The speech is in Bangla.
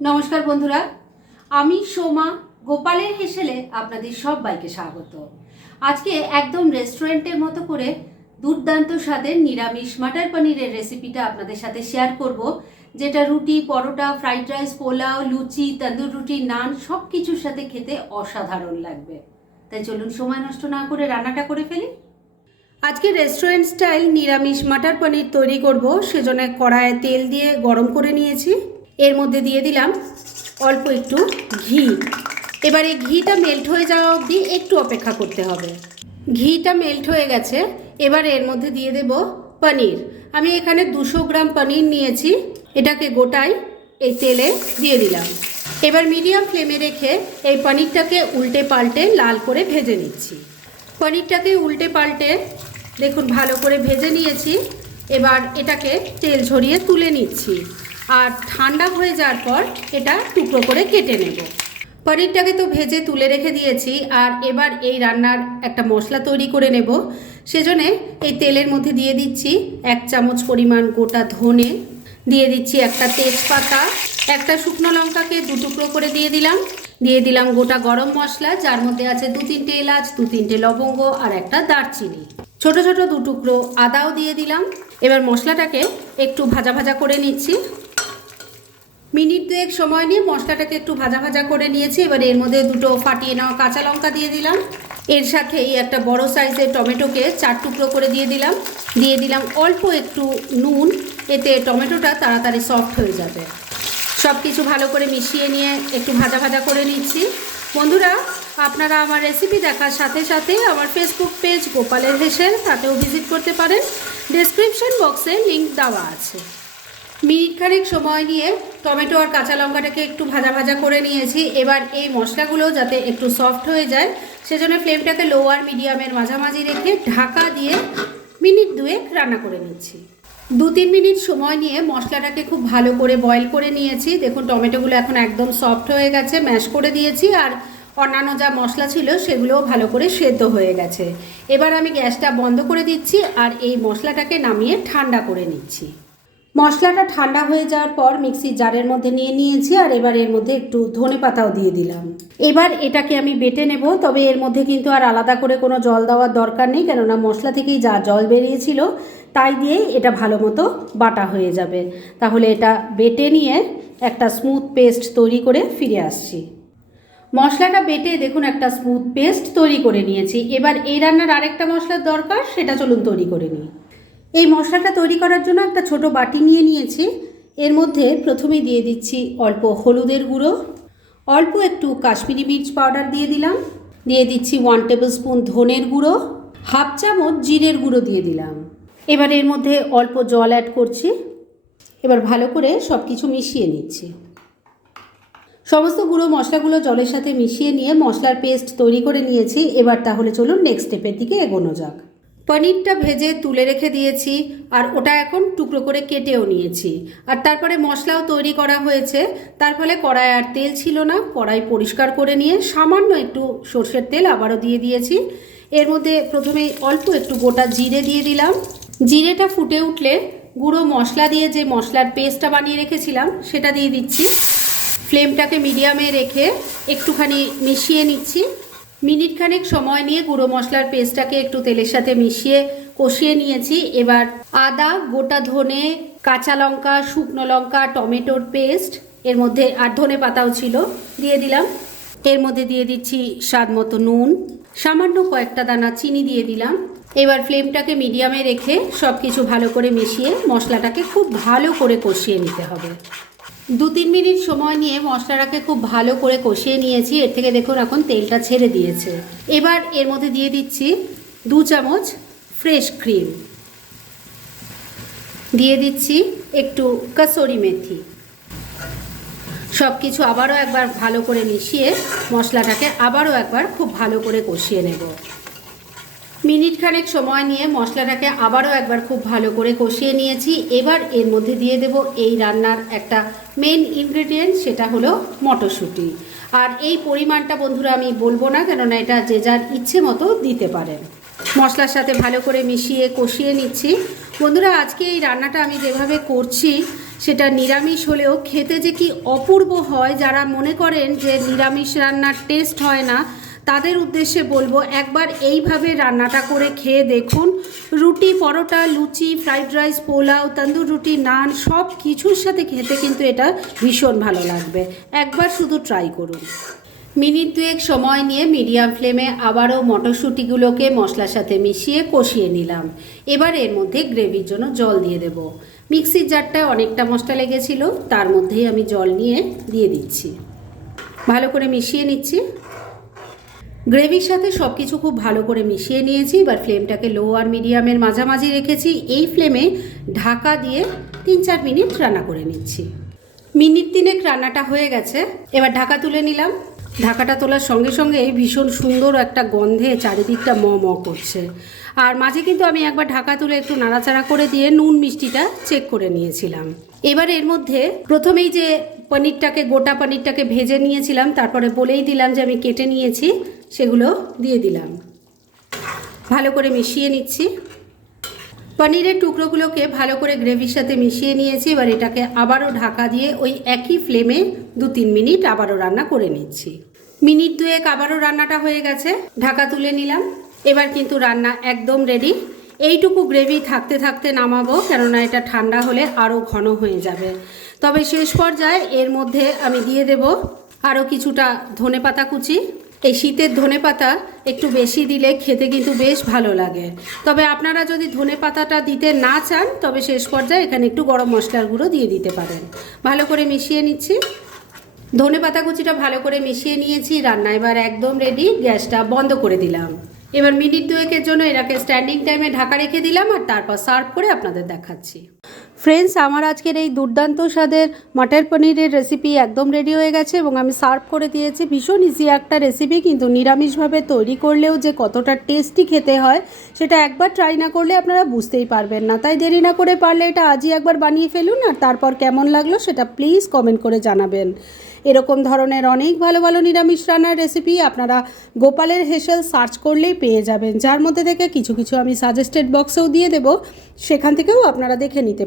নমস্কার বন্ধুরা, আমি সোমা, গোপালের হেসেলে আপনাদের সবাইকে স্বাগত। আজকে একদম রেস্টুরেন্টের মতো করে দুর্দান্ত স্বাদের নিরামিষ মাটার পনিরের রেসিপিটা আপনাদের সাথে শেয়ার করব, যেটা রুটি, পরোটা, ফ্রাইড রাইস, পোলাও, লুচি, তন্দুর রুটি, নান সব কিছুর সাথে খেতে অসাধারণ লাগবে। তাই চলুন সময় নষ্ট না করে রান্নাটা করে ফেলি। আজকে রেস্টুরেন্ট স্টাইল নিরামিষ মাটার পনির তৈরি করব, সেজন্য কড়ায় তেল দিয়ে গরম করে নিয়েছি। এর মধ্যে দিয়ে দিলাম অল্প একটু ঘি। এবার এই ঘিটা মেল্ট হয়ে যাওয়া অবধি একটু অপেক্ষা করতে হবে। ঘিটা মেল্ট হয়ে গেছে, এবার এর মধ্যে দিয়ে দেব পনির। আমি এখানে দুশো গ্রাম পনির নিয়েছি, এটাকে গোটাই এই তেলে দিয়ে দিলাম। এবার মিডিয়াম ফ্লেমে রেখে এই পনিরটাকে উল্টে পাল্টে লাল করে ভেজে নিচ্ছি। পনিরটাকে উল্টে পাল্টে দেখুন ভালো করে ভেজে নিয়েছি, এবার এটাকে তেল ঝরিয়ে তুলে নিচ্ছি। আর ঠান্ডা হয়ে যাওয়ার পর এটা টুকরো করে কেটে নেব। পনিরটাকে তো ভেজে তুলে রেখে দিয়েছি আর এবার এই রান্নার একটা মশলা তৈরি করে নেব। সেজন্যে এই তেলের মধ্যে দিয়ে দিচ্ছি এক চামচ পরিমাণ গোটা ধনে, দিয়ে দিচ্ছি একটা তেজপাতা, একটা শুকনো লঙ্কাকে দু টুকরো করে দিয়ে দিলাম। দিয়ে দিলাম গোটা গরম মশলা, যার মধ্যে আছে দু তিনটে এলাচ, দু তিনটে লবঙ্গ আর একটা দারচিনি। ছোট ছোট দু টুকরো আদাও দিয়ে দিলাম। এবার মশলাটাকে একটু ভাজা ভাজা করে নিচ্ছি। দুয়েক সময় নিয়ে মশলাটাকে একটু ভাজা ভাজা করে নিয়েছি। এবার এর মধ্যে দুটো ফাটিয়ে নেওয়া কাঁচা লঙ্কা দিয়ে দিলাম। এর সাথেই একটা বড় সাইজের টমেটোকে চার টুকরো করে দিয়ে দিলাম। দিয়ে দিলাম অল্প একটু নুন। এতে টমেটোটা তাড়াতাড়ি সফট হয়ে যাবে। সব কিছু ভালো করে মিশিয়ে নিয়ে একটু ভাজা ভাজা করে নিচ্ছি। বন্ধুরা, আপনারা আমার রেসিপি দেখার সাথে সাথে আমার ফেসবুক পেজ গোপালের হেসেল, তাতেও ভিজিট করতে পারেন। ডেসক্রিপশন বক্সে লিংক দেওয়া আছে। মিনিট খানেক সময় নিয়ে টমেটো আর কাঁচা লঙ্কাটাকে একটু ভাজা ভাজা করে নিয়েছি। এবার এই মশলাগুলো যাতে একটু সফট হয়ে যায়, সেজন্য ফ্লেমটাকে লো আর মিডিয়ামের মাঝামাঝি রেখে ঢাকা দিয়ে মিনিট দুয়েক রান্না করে নিচ্ছি। দু তিন মিনিট সময় নিয়ে মশলাটাকে খুব ভালো করে বয়েল করে নিয়েছি। দেখুন, টমেটোগুলো এখন একদম সফট হয়ে গেছে ম্যাশ করে দিয়েছি আর অন্যান্য যা মশলা ছিল সেগুলোও ভালো করে সেদ্ধ হয়ে গেছে। এবার আমি গ্যাসটা বন্ধ করে দিচ্ছি আর এই মশলাটাকে নামিয়ে ঠান্ডা করে নিচ্ছি। মশলাটা ঠান্ডা হয়ে যাওয়ার পর মিক্সির জারের মধ্যে নিয়ে নিয়েছি আর এবার এর মধ্যে একটু ধনে পাতাও দিয়ে দিলাম। এবার এটাকে আমি বেটে নেব, তবে এর মধ্যে কিন্তু আর আলাদা করে কোনো জল দেওয়ার দরকার নেই, কেননা মশলা থেকেই যা জল বেরিয়েছিল তাই দিয়েই এটা ভালো মতো বাটা হয়ে যাবে। তাহলে এটা বেটে নিয়ে একটা স্মুথ পেস্ট তৈরি করে ফিরে আসছি। মশলাটা বেটে দেখুন একটা স্মুথ পেস্ট তৈরি করে নিয়েছি। এবার এই রান্নার আরেকটা মশলার দরকার, সেটা চলুন তৈরি করে নিই। এই মশলাটা তৈরি করার জন্য একটা ছোট বাটি নিয়ে নিয়েছি। এর মধ্যে প্রথমে দিয়ে দিচ্ছি অল্প হলুদের গুঁড়ো, অল্প একটু কাশ্মীরি মির্চ পাউডার দিয়ে দিলাম, দিয়ে দিচ্ছি ওয়ান টেবিল স্পুন ধনের গুঁড়ো, হাফ চামচ জিরের গুঁড়ো দিয়ে দিলাম। এবার এর মধ্যে অল্প জল অ্যাড করছি, এবার ভালো করে সব কিছু মিশিয়ে নিচ্ছি। সমস্ত গুঁড়ো মশলাগুলো জলের সাথে মিশিয়ে নিয়ে মশলার পেস্ট তৈরি করে নিয়েছি, এবার তাহলে চলুন নেক্সট স্টেপের দিকে এগোনো যাক। পনিরটা ভেজে তুলে রেখে দিয়েছি, আর ওটা এখন টুকরো করে কেটেও নিয়েছি। আর তারপরে মশলাও তৈরি করা হয়েছে, তার ফলে কড়াই আর তেল ছিল না, কড়াই পরিষ্কার করে নিয়ে সামান্য একটু সর্ষের তেল আবারও দিয়ে দিয়েছি। এর মধ্যে প্রথমে অল্প একটু গোটা জিরে দিয়ে দিলাম। জিরেটা ফুটে উঠলে গুঁড়ো মশলা দিয়ে যে মশলার পেস্টটা বানিয়ে রেখেছিলাম, সেটা দিয়ে দিচ্ছি। ফ্লেমটাকে মিডিয়ামে রেখে একটুখানি মিশিয়ে নিচ্ছি। মিনিট খানেক সময় নিয়ে গুঁড়ো মশলার পেস্টটাকে একটু তেলের সাথে মিশিয়ে কষিয়ে নিয়েছি। এবার আদা, গোটা ধনে, কাঁচা লঙ্কা, শুকনো লঙ্কা, টমেটোর পেস্ট, এর মধ্যে আর ধনে পাতাও ছিল, দিয়ে দিলাম। এর মধ্যে দিয়ে দিচ্ছি স্বাদ মতো নুন, সামান্য কয়েকটা দানা চিনি দিয়ে দিলাম। এবার ফ্লেমটাকে মিডিয়ামে রেখে সব কিছু ভালো করে মিশিয়ে মশলাটাকে খুব ভালো করে কষিয়ে নিতে হবে। দু তিন মিনিট সময় নিয়ে মশলাটাকে খুব ভালো করে কষিয়ে নিয়েছি। এর থেকে দেখুন এখন তেলটা ছেড়ে দিয়েছে। এবার এর মধ্যে দিয়ে দিচ্ছি দু চামচ ফ্রেশ ক্রিম। দিয়ে দিচ্ছি একটু কাসরি মেথি। সব কিছু আবারও একবার ভালো করে মিশিয়ে মশলাটাকে আবারও একবার খুব ভালো করে কষিয়ে নেব। মিনিট খানেক সময় নিয়ে মশলাটাকে আবারও একবার খুব ভালো করে কষিয়ে নিয়েছি। এবার এর মধ্যে দিয়ে দেব এই রান্নার একটা মেন ইনগ্রেডিয়েন্ট সেটা হলো মটরশুঁটি। আর এই পরিমাণটা বন্ধুরা আমি বলব না, কেননা এটা যে যার ইচ্ছে মতো দিতে পারেন। মশলার সাথে ভালো করে মিশিয়ে কষিয়ে নিচ্ছি। বন্ধুরা, আজকে এই রান্নাটা আমি যেভাবে করছি, সেটা নিরামিষ হলেও খেতে যে কি অপূর্ব হয়, যারা মনে করেন যে নিরামিষ রান্নার টেস্ট হয় না তাদের উদ্দেশ্যে বলব, একবার এইভাবে রান্নাটা করে খেয়ে দেখুন। রুটি, পরোটা, লুচি, ফ্রাইড রাইস, পোলাও, তন্দুর রুটি, নান, সব কিছুর সাথে খেতে কিন্তু এটা ভীষণ ভালো লাগবে। একবার শুধু ট্রাই করুন। মিনিট দুয়েক সময় নিয়ে মিডিয়াম ফ্লেমে আবারও মটরশুঁটিগুলোকে মশলার সাথে মিশিয়ে কষিয়ে নিলাম। এবার এর মধ্যে গ্রেভির জন্য জল দিয়ে দেব। মিক্সির জারটায় অনেকটা মশলা লেগেছিল, তার মধ্যেই আমি জল নিয়ে, দিয়ে দিচ্ছি। ভালো করে মিশিয়ে নিচ্ছি। গ্রেভির সাথে সব কিছু খুব ভালো করে মিশিয়ে নিয়েছি, এবার ফ্লেমটাকে লো আর মিডিয়ামের মাঝামাঝি রেখেছি। এই ফ্লেমে ঢাকা দিয়ে তিন চার মিনিট রান্না করে নিচ্ছি। মিনিট তিনেক রান্নাটা হয়ে গেছে, এবার ঢাকা তুলে নিলাম। ঢাকাটা তোলার সঙ্গে সঙ্গে ভীষণ সুন্দর একটা গন্ধে চারিদিকটা ম ম করছে। আর মাঝে কিন্তু আমি একবার ঢাকা তুলে একটু নাড়াচাড়া করে দিয়ে নুন মিষ্টিটা চেক করে নিয়েছিলাম। এবার এর মধ্যে প্রথমেই যে পনিরটাকে, গোটা পনিরটাকে ভেজে নিয়েছিলাম, তারপরে বলেই দিলাম যে আমি কেটে নিয়েছি, সেগুলো দিয়ে দিলাম। ভালো করে মিশিয়ে নিচ্ছি। পনিরের টুকরোগুলোকে ভালো করে গ্রেভির সাথে মিশিয়ে নিয়েছি, এবার এটাকে আবারও ঢাকা দিয়ে ওই একই ফ্লেমে দু তিন মিনিট আবারও রান্না করে নিচ্ছি। মিনিট দুয়েক আবারও রান্নাটা হয়ে গেছে, ঢাকা তুলে নিলাম। এবার কিন্তু রান্না একদম রেডি এইটুকু গ্রেভি থাকতে থাকতে নামাবো, কেননা এটা ঠান্ডা হলে আরও ঘন হয়ে যাবে। তবে শেষ পর্যায়ে এর মধ্যে আমি দিয়ে দেব আরও কিছুটা ধনে পাতা কুচি। এই শীতের ধনে পাতা একটু বেশি দিলে খেতে কিন্তু বেশ ভালো লাগে। তবে আপনারা যদি ধনে পাতাটা দিতে না চান, তবে শেষ পর্যায়ে এখানে একটু গরম মশলার গুঁড়ো দিয়ে দিতে পারেন। ভালো করে মিশিয়ে নিচ্ছি। ধনে পাতা কুচিটা ভালো করে মিশিয়ে নিয়েছি, রান্না এবার একদম রেডি গ্যাসটা বন্ধ করে দিলাম। এবার মিনিট দুয়েকের জন্য এটাকে স্ট্যান্ডিং টাইমে ঢাকা রেখে দিলাম আর তারপর সার্ভ করে আপনাদের দেখাচ্ছি। ফ্রেন্ডস আমার আজকের এই দুর্দান্ত স্বাদের মটর পনিরের রেসিপি একদম রেডি হয়ে গেছে এবং আমি সার্ভ করে দিয়েছি। ভীষণ ইজি একটা রেসিপি কিন্তু নিরামিষভাবে তৈরি করলেও যে কতটা টেস্টি খেতে হয়, সেটা একবার ট্রাই না করলে আপনারা বুঝতেই পারবেন না। তাই দেরি না করে পারলে এটা আজই একবার বানিয়ে ফেলুন আর তারপর কেমন লাগল সেটা প্লিজ কমেন্ট করে জানাবেন। এরকম ধরনের অনেক ভালো ভালো নিরামিষ রান্নার রেসিপি আপনারা গোপালের হেসেল সার্চ করলেই পেয়ে যাবেন। যার মধ্যে থেকে কিছু কিছু আমি সাজেস্টেড বক্সেও দিয়ে দেব, সেখান থেকেও আপনারা দেখে নিতে